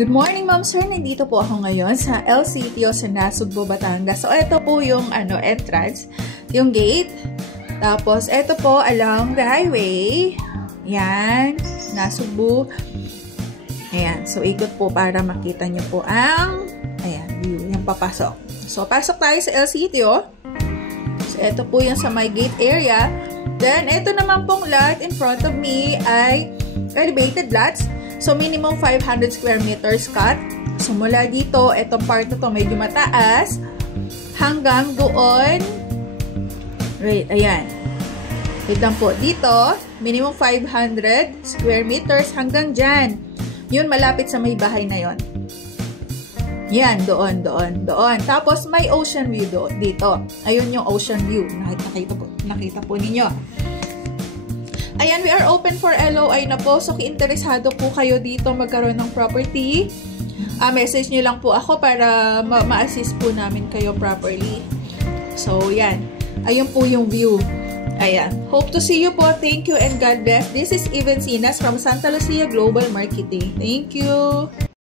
Good morning, Ma'am Sir. Nandito po ako ngayon sa El Sitio sa Nasugbu, Batangas. So, ito po yung entrance, yung gate. Tapos, ito po along the highway. Yan, Nasugbu. Ayan, so ikot po para makita nyo po ang view, yung papasok. So, pasok tayo sa El Sitio. So, ito po yung sa my gate area. Then, ito naman pong lot in front of me ay elevated lots. So, minimum 500 square meters cut. So, mula dito, itong part na to medyo mataas. Hanggang doon. Right, ayan. Wait lang po. Dito, minimum 500 square meters hanggang dyan. Yun, malapit sa may bahay na yon. Yan, doon. Tapos, may ocean view dito. Ayun yung ocean view. Nakita po ninyo. Ayan, we are open for LOI na po. So, kung-interesado po kayo dito magkaroon ng property, message nyo lang po ako para ma-assist po namin kayo properly. So, yan. Ayun po yung view. Ayan. Hope to see you po. Thank you and God bless. This is Evancinas from Santa Lucia Global Marketing. Thank you.